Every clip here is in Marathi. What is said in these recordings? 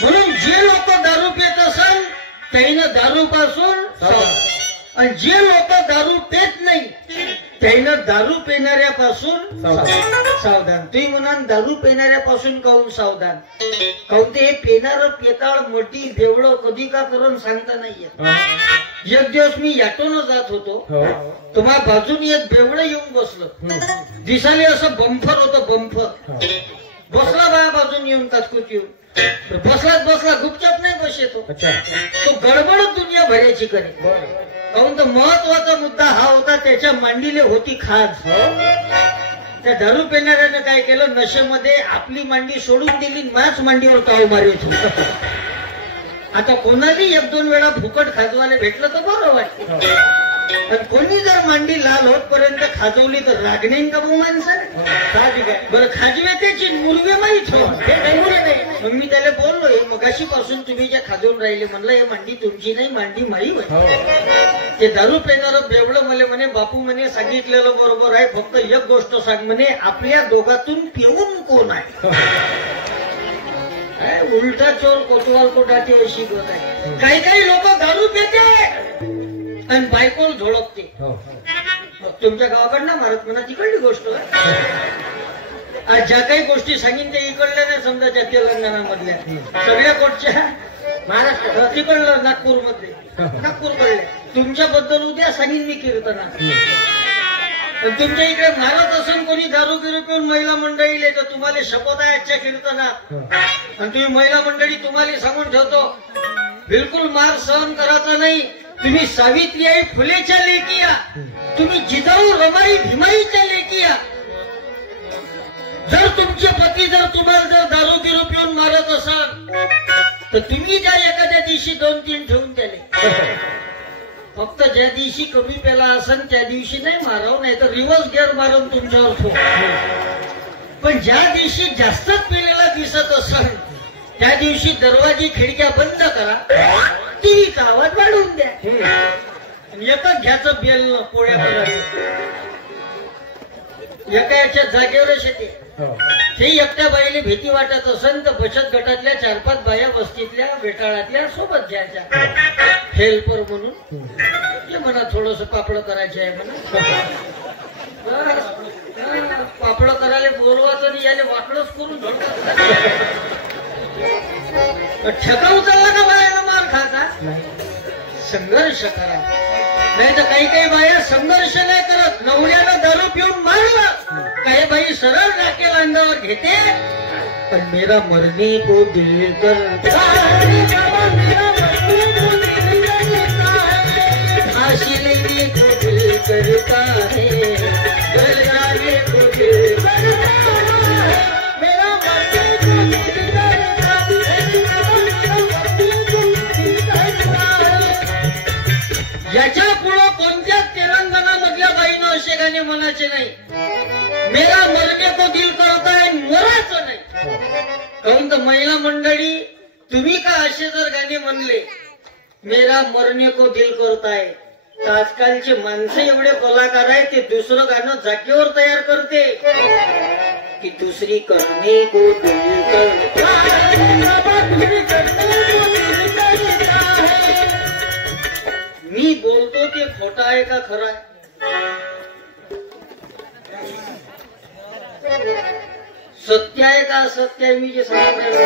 म्हणून जे लोक दारू पित असल त्यानं दारू पासून आणि जे लोक दारू पित नाही त्यानं दारू पिणाऱ्यापासून सावधान. तुम्ही म्हणाल दारू पिणाऱ्यापासून काहून सावधान? काहून ते हे पिणार पेताळ मोठी बेवड कधी का करून सांगता नाहीये. एक दिवस मी ऑटोनं जात होतो, तुम्हा बाजूनी एक बेवड येऊन बसलं. दिसाले असं बंफर होतं, बंफर बसला बाया बाजून येऊन काचकूच येऊन बसलाच बसला, गुपचाप नाही बसतो. तो गडबड दुनिया भरायची करे. काहून तर महत्वाचा मुद्दा हा होता, त्याच्या मांडीले होती खाज. त्या दारू पिणाऱ्यानं काय केलं, नशेमध्ये आपली मांडी सोडून दिली, माझ्याच मांडीवर ताव मारित होता. आता कोणाही एक दोन वेळा फुकट खाजवायला भेटलं तर बरं वाटतं, पण कोणी जर मांडी लाल होतपर्यंत खाजवली तर रागणेन का मग माणसं? बरं खाजवे त्याची मुलगे माहीत हो, मग मी त्याला बोललोय मगाशी पासून तुम्ही ज्या खाजवून राहिले म्हणलं हे मांडी तुमची नाही, मांडी माई होती. ते दारू पिणार बेवड मला म्हणे बापू म्हणे सांगितलेलं बरोबर आहे, फक्त एक गोष्ट सांग म्हणे, आपल्या दोघातून पिऊन कोण आहे? उलटा चोर कोतवाल कोटाची अशी गोष्ट आहे. काही काही लोक दारू पिते आणि बायकोल झोळकते. तुमच्या गावाकडनं मारत म्हणा तिकडली गोष्ट आहे. ज्या काही गोष्टी सांगीन त्या इकडल्या नाही, समजा त्या तेलंगणामधल्या सगळ्या कोटच्या महाराष्ट्र तिकडलं नागपूरमध्ये नागपूरकडल्या तुमच्याबद्दल उद्या सांगीन मी कीर्तना. तुमच्या इकडे मारत असून कोणी दारू गिरू पिऊन महिला मंडळीले तर तुम्हाला शपथ आहे आजच्या कीर्तनात, आणि तुम्ही महिला मंडळी तुम्हाला सांगून ठेवतो बिलकुल मार सहन करायचा नाही. तुम्ही सावित्री आई फुलेच्या लेकी या, तुम्ही जिजाऊ रमाई भीमाईच्या लेकी या. जर तुमचे पती जर तुम्हाला जर दारू गिरू पिऊन मारत असाल तर तुम्ही त्या एखाद्या दिवशी 2-3 ठेवून त्याले. फक्त ज्या दिवशी कमी पेला असन त्या दिवशी नाही माराव, नाही तर रिव्हर्स गिअर मारून तुमच्यावर ठो. पण ज्या दिवशी जास्तच पिलेला दिसत असन त्या दिवशी दरवाजी खिडक्या बंद करा, टीव्हीचा आवाज वाढवून द्या, एकच घ्यायचं बेल पोळ्या एका याच्या जागेवरच येते. ते एकट्या बाईला भीती वाटत असन तर बचत गटातल्या 4-5 बाया वस्तीतल्या बेटाळातल्या सोबत घ्यायच्या हेल्पर म्हणून. जे म्हणा थोडस पापड करायचे आहे म्हणा, पापड करायला बोलवायचं नाही, याने वाकडच करून धडकत. ठका उचलला का बायाला मार खाता? संघर्ष करा. नाही तर काही काही बाया संघर्ष नाही करत, नवऱ्यानं दारू पिऊन मारलं काही बाई सरळ राखेल अंगावर घेते, पण मेरा मरने को दिल करता फांसी लेने को दिल करता है, घर जाने को दिल करता है, मेरा मरने को दिल करता है. याच्या पुढं कोणत्याच तेलंगणामधल्या बाईनं असे गाणे म्हणायचे नाही, मेरा मरने को दिल करता है, मरायचं नाही. काहून तर महिला मंडळी तुम्ही का असे जर गाणे म्हणले मेरा मरने को दिल करता है, तर आजकालचे माणसं एवढे कलाकार आहे ते दुसरं गाणं जागेवर तयार करते की दुसरी करने को दिल करता है. मी बोलतो ते खोटं आहे का खरं आहे? सत्य आहे का असत्य आहे? मी जे सांगितलं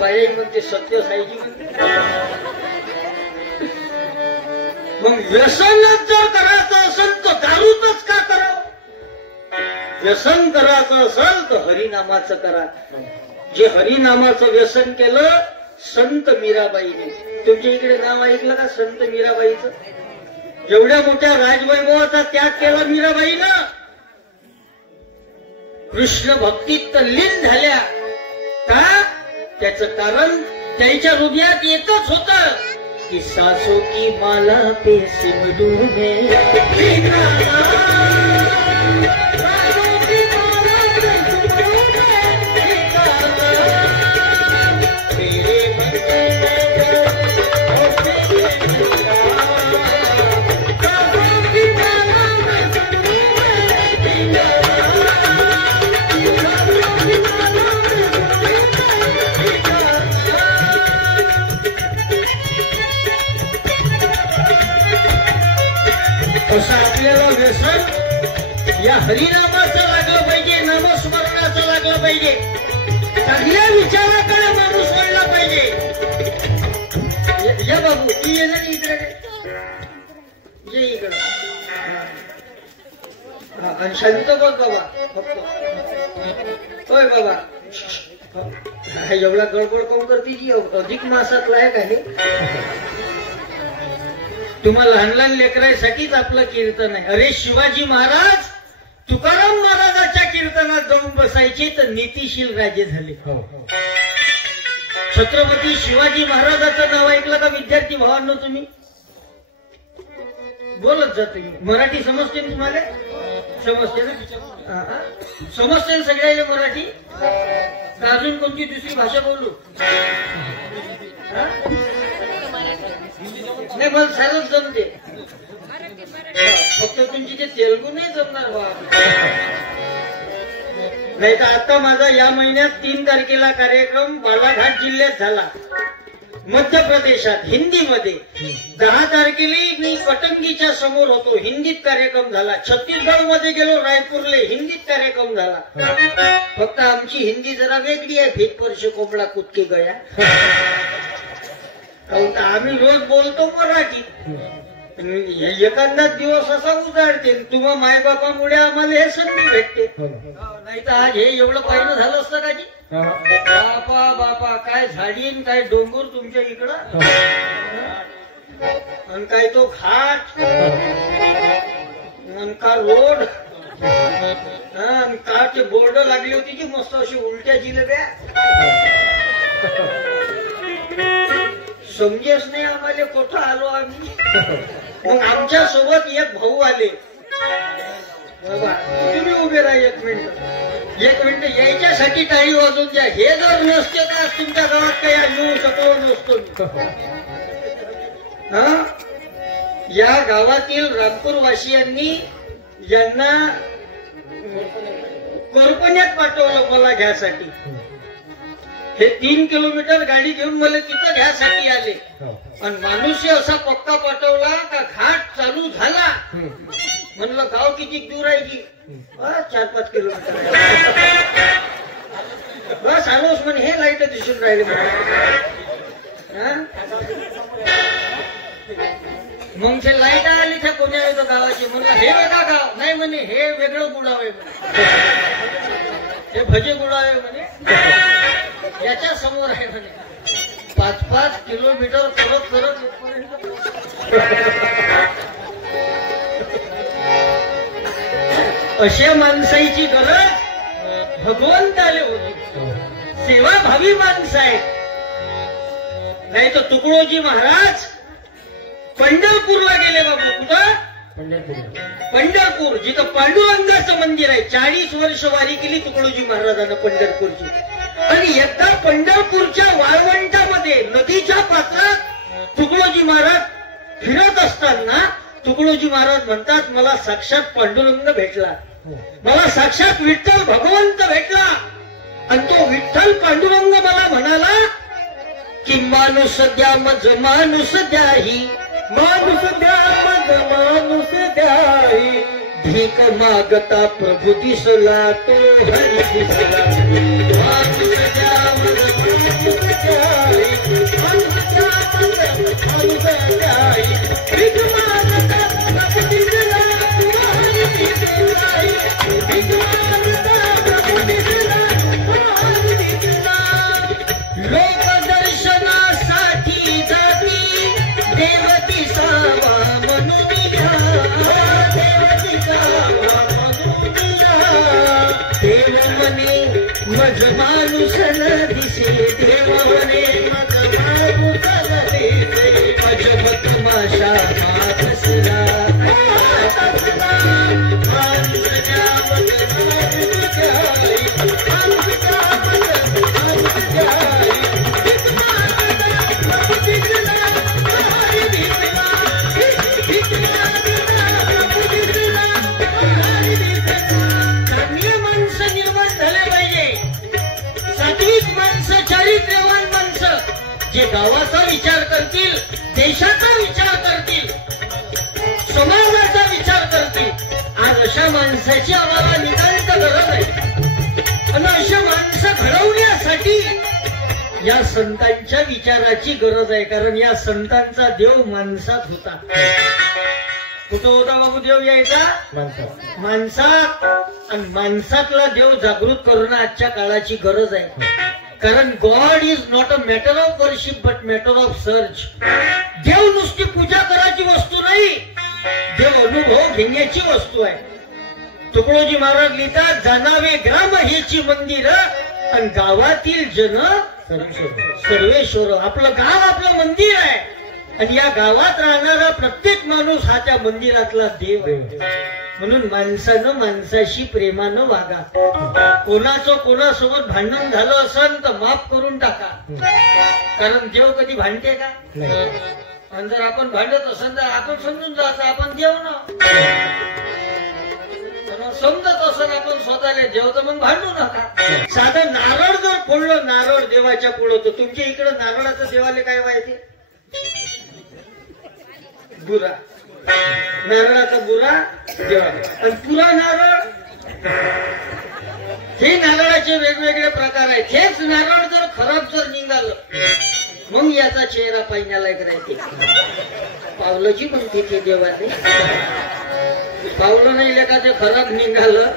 बाई म्हणते सत्य सायची म्हणते. मग व्यसनच जर करायचं असेल तर दारूच का करावं? व्यसन करायचं असेल तर हरिनामाचं करा. जे हरिनामाचं व्यसन केलं संत मीराबाईने, तुमच्या इकडे नाव ऐकलं का संत मीराबाईचं? एवढ्या मोठ्या राजवैभवाचा त्याग केला मीराबाईनं. कृष्ण भक्तीत तल्लीन झाल्या का? त्याचं कारण त्यांच्या हृदयात एकच होतं की सासों की माला पे सिमरू में या हरिनामाचं लागलं पाहिजे, नामस्मरणाचं लागलं पाहिजे, चांगल्या विचाराकडे माणूस वळला पाहिजे. या बाबू तू ये ना इकडे, ये इकडं. आणि शांत बघ बाबा फक्त. होय बाबा, एवढा गडबड कोण करते जी? अधिक मासात लायक आहे. तुम्हाला लहान लहान लेकरांसाठीच आपलं कीर्तन आहे. अरे शिवाजी महाराज तुकाराम महाराजाच्या कीर्तनात जाऊन बसायचे तर नीतिशील राजे झाले. छत्रपती शिवाजी महाराजाचं नाव ऐकलं का विद्यार्थी भावांनो? तुम्ही बोलत जा. तुम्ही मराठी समजते ना? तुम्हाला समजते ना? समजते ना सगळ्याला मराठी? अजून कोणती दुसरी भाषा बोलू? नाही, मला सारच जमते. फक्त तुमची ते तेलगू नाही जमणार बा. नाही तर आता माझा या महिन्यात 3 तारखेला कार्यक्रम बालाघाट जिल्ह्यात झाला, मध्य प्रदेशात, हिंदीमध्ये. 10 तारखेला मी पटंगीच्या समोर होतो, हिंदीत कार्यक्रम झाला. छत्तीसगड मध्ये गेलो, रायपूरले, हिंदीत कार्यक्रम झाला. फक्त आमची हिंदी जरा वेगळी आहे. फेक परशे कोंबडा कुदके गया. आम्ही रोज बोलतो मराठी. एखादा दिवस असा उजाडते, तुम्हा मायबापामुळे आम्हाला हे संधी भेटते. नाही तर आज हे एवढं पाहिलं झालं असतं का जी? बापा बापा, काय झाडीन, काय डोंगर तुमच्या इकडं, आणि काय तो घाट, आणि का रोड, का ते बोर्ड लागली होती की मस्त अशी उलट्या जिलेब्या. समजेच नाही आम्हाला कुठं आलो आम्ही. मग आमच्या सोबत एक भाऊ आले. बाबा तुम्ही उभे राहा 1 मिनिट, 1 मिनिट. यायच्यासाठी टाळी वाजवून द्या. हे जर नसते तर तुमच्या गावात काही येऊ शकलो नसतो. या गावातील रामपूरवासियांनी यांना कोरपण्यात पाठवलं मला घ्यासाठी. हे 3 किलोमीटर गाडी घेऊन मला तिथं घ्यासाठी आले. आणि माणूस असा पक्का पाठवला का घाट चालू झाला. म्हणलं गाव किती दूर आहे की? 4-5 किलोमीटर. बस आलोच म्हणे. हे लाईट दिसून राहिले. मग ते लाईट आली त्या कोण्या येतो गावाची. म्हणलं हे बघा गाव. नाही म्हणे, हे वेगळं गुडाव आहे म्हणे, हे भजे गुडाव आहे म्हणे, याच्या समोर आहे म्हणे. 5-5 किलोमीटर करत करत अशा माणसाची गरज भगवंताले होती. सेवाभावी माणसं आहेत. नाही तर तुकडोजी महाराज पंढरपूरला गेले बाबू. कुठं? पंढरपूर, जिथं पांडुरंगाचं मंदिर आहे. 40 वर्ष वारी केली तुकडोजी महाराजांना पंढरपूरची. आणि एकदा पंढरपूरच्या वाळवंटामध्ये नदीच्या पात्रात तुकडोजी महाराज फिरत असताना तुकडोजी महाराज म्हणतात, मला साक्षात पांडुरंग भेटला, मला साक्षात विठ्ठल भगवंत भेटला. आणि तो विठ्ठल पांडुरंग मला म्हणाला की माणूस द्या मज माणूस द्याही, माणूस द्या मज माणूस द्याही. भीक मागता प्रभू दिसला, तो हरी दिसला. माणूस द्या मज माणूस द्याही, माणूस द्या मज माणूस द्याही. भीक मागता प्रभू दिसला, तो हरी दिसला. भीक मागता प्रभू दिसला, तो हरी दिसला. लोक दर्शनासाठी जाती देवती सावा म्हणून घ्या, देवती सावा म्हणून घ्या. देव म्हणे मज माणूस न दिसे, देव म्हणे मज माणूस न दिसे. अजब तमाशा माणसला माणूस द्या मज माणूस द्याई, माणूस द्या मज माणूस द्याई. चांगली माणसं निर्माण झाले पाहिजे. सात्विक माणसं, चारित्र्यवान माणसं, जे गावाचा विचार करतील, देशाचा विचार करतील, समाजाचा विचार करतील. आज अशा अशा माणसाची आम्हाला नितांत गरज आहे आणि अशा माणसं घडवण्यासाठी या संतांच्या विचाराची गरज आहे. कारण या संतांचा देव माणसात होता. कुठं होता बाबू देव यायचा? माणसात. आणि माणसातला देव जागृत करणं आजच्या काळाची गरज आहे. कारण God is not a matter of worship but matter of search. देव नुसती पूजा करायची वस्तू नाही, देव अनुभव घेण्याची वस्तू आहे. तुकडोजी महाराज लिहितात, जाणावे ग्राम हेची मंदिर आणि गावातील जन सर्वेश्वर. आपलं गाव आपलं मंदिर आहे आणि या गावात राहणारा प्रत्येक माणूस हा त्या मंदिरातला देव आहे. म्हणून माणसानं माणसाशी प्रेमानं वागा. कोणाचं कोणासोबत भांडण झालं असेल तर माफ करून टाका. कारण देव कधी भांडते का? आणि जर आपण भांडत असेल तर आपण समजून जायचं आपण देव ना. समजत असेल आपण स्वतःला देव तर मग भांडू नका. साधं नारळ जर फोडलं, नारळ देवाच्या पुढं, तर तुमच्या इकडं नारळाचं देवाला काय माहिती? बुरा. नारळाचा बुरा देवा आणि पुरा नारळ. हे नारळाचे वेगवेगळे प्रकार आहेत. हेच नारळ जर खराब जर निघालं मग याचा चेहरा पाहण्यालायक राहते. पावलंची म्हणते ते देवाने. पावलं नाही लेका ते खराब निघालं.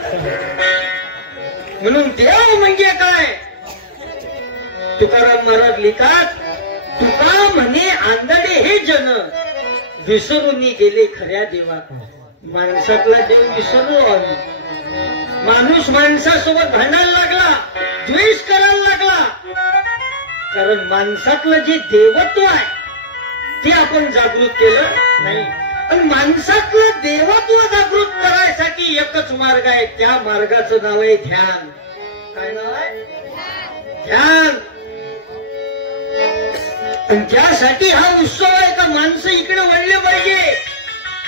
म्हणून देव म्हणजे काय? तुकाराम महाराज लिहितात, तुका म्हणे आंधळे हे जन विसरून गेले खऱ्या देवा. माणसातला देव विसरलो आम्ही. माणूस माणसासोबत भांडायला लागला, द्वेष करायला लागला. कारण माणसातलं जे देवत्व आहे ते आपण जागृत केलं नाही. पण माणसातलं देवत्व जागृत करायसाठी एकच मार्ग आहे. त्या मार्गाचं नाव आहे ध्यान. काय नाव आहे? ध्यान. आणि त्यासाठी हा उत्सव आहे का माणसं इकडे वळले पाहिजे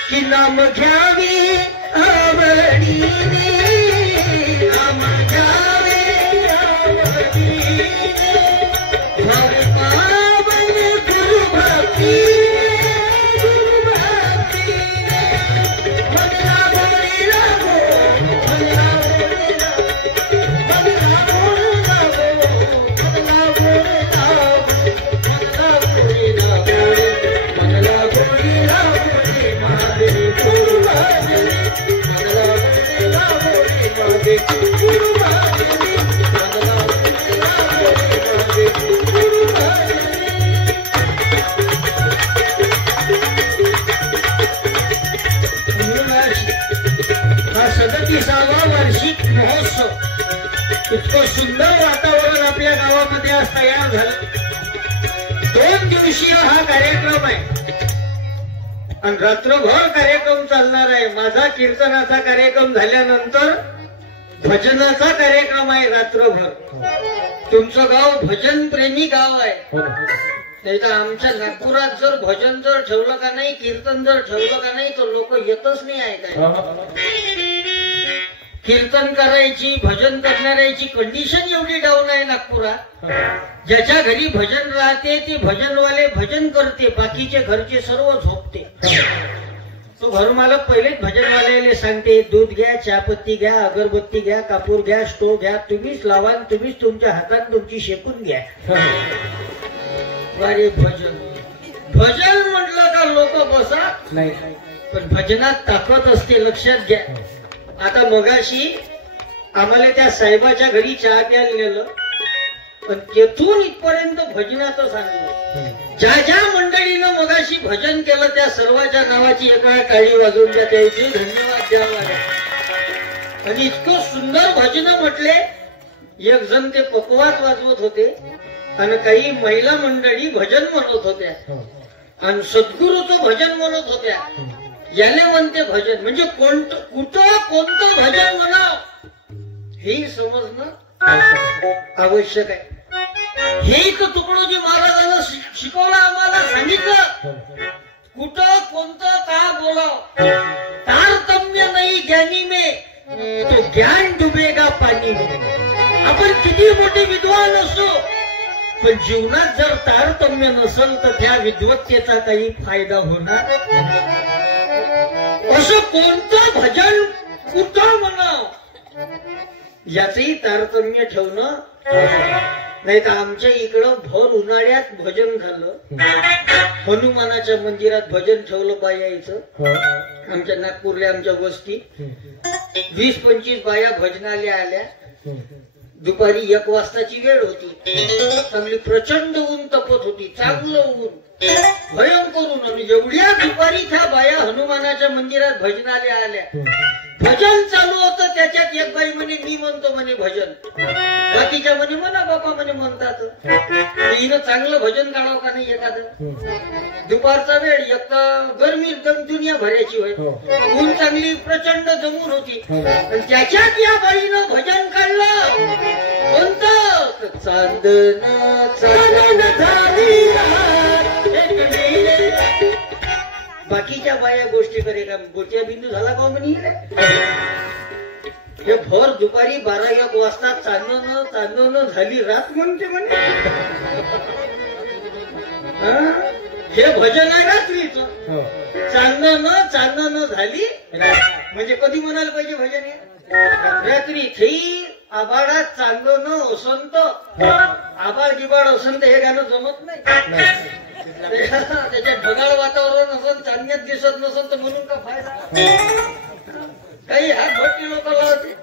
की नाम घ्यावी आवडीने, नाम घ्यावे आवडीने, भावे पावन गुरुभक्ती, वार्षिक महोत्सव इतकं सुंदर वातावरण आपल्या गावामध्ये आज तयार झालं. 2 दिवसीय हा कार्यक्रम आहे आणि रात्रभर कार्यक्रम चालणार आहे. माझा कीर्तनाचा कार्यक्रम झाल्यानंतर भजनाचा कार्यक्रम आहे रात्रभर. तुमचं गाव भजन प्रेमी गाव आहे. नाही तर आमच्या नागपुरात जर भजन जर ठेवलं का नाही, कीर्तन जर ठेवलं का नाही, तर लोक येतच नाही ऐकायला. कीर्तन करायची, भजन करणाऱ्याची कंडिशन एवढी डाऊन आहे नागपुरात. ज्याच्या घरी भजन राहते ते भजनवाले भजन करते, बाकीचे घरचे सर्व झोपते. तो घरमालक पहिलेच भजनवाल्याला सांगते, दूध घ्या, चहापत्ती घ्या, अगरबत्ती घ्या, कापूर घ्या, स्टोव घ्या, तुम्हीच लावा, तुम्हीच तुमच्या हातात तुमची शेकून घ्या. वारे भजन. भजन म्हटलं का लोक बसा नाही, पण भजनात ताकद असते, लक्षात घ्या. आता मगाशी आम्हाला त्या साहेबाच्या घरी चहा प्यायला गेलं, पण तेथून इथपर्यंत भजनाचं सांगितलं. ज्या ज्या मंडळीनं मगाशी भजन केलं त्या सर्वांच्या नावाची एका टाळी वाजवून द्या, त्याचे धन्यवाद द्यावा लागेल. आणि इतकं सुंदर भजन म्हटले. एक जण ते पकवात वाजवत होते आणि काही महिला मंडळी भजन म्हणत होत्या आणि सद्गुरूचं भजन म्हणत होत्या. याले म्हणते भजन म्हणजे कुठं कोणतं भजन म्हणावं हे समजणं आवश्यक आहे. हे तर तुकडोजी महाराजांना शिकवलं, आम्हाला सांगितलं. कुठं कोणतं का बोलाव, तारतम्य नाही ज्ञानी में तो ज्ञान डुबेगा पाणी में. आपण किती मोठे विद्वान असो, पण जीवनात जर तारतम्य नसेल तर त्या विद्वत्तेचा काही फायदा होणार. असं कोणतं भजन कुठं म्हणा याचंही तारतम्य ठेवणं. नाही तर आमच्या इकडं भर उन्हाळ्यात भजन झालं. हनुमानाच्या मंदिरात भजन ठेवलं बायाचं. आमच्या नागपूरला आमच्या वस्ती 20-25 बाया भजनाला आल्या. दुपारी 1 वाजताची वेळ होती. चांगली प्रचंड ऊन तपत होती. चांगलं ऊन भयंकर ऊन. आणि एवढ्या दुपारी त्या बाया हनुमानाच्या मंदिरात भजनाला आल्या. भजन चालू होतं. त्याच्यात एक बाई म्हणे मी म्हणतो म्हणे भजन. बाकीच्या म्हणे म्हणा बाबा म्हणे म्हणतात. हिनं चांगलं भजन काढावं का नाही एखादं. दुपारचा वेळ एक तर गरमी एकदम दुनिया भरायची होय. ऊन चांगली प्रचंड जमून होती. आणि त्याच्यात या बाईनं भजन काढलं. कोणतं चांदन चांदन झाली. बाकीच्या बाया गोष्टी करे का गोष्टी बिंदू झाला का म्हणे. हे भर दुपारी 12-1 वाजता चांदणं चांदणं झाली रात म्हणते म्हणे. हे भजन आहे रात्रीचं. चांदणं चांदणं झाली म्हणजे कधी म्हणायला पाहिजे भजन हे रात्री. थेई आबाडात चांदणं असंत. आबाड गिबाड असंत हे गाणं जमत नाही. त्याच्यात ढगाळ वातावरण असं चांदण्यात दिसत नसत तर म्हणून का फायदा. काही हात भट्टी लोक लावते.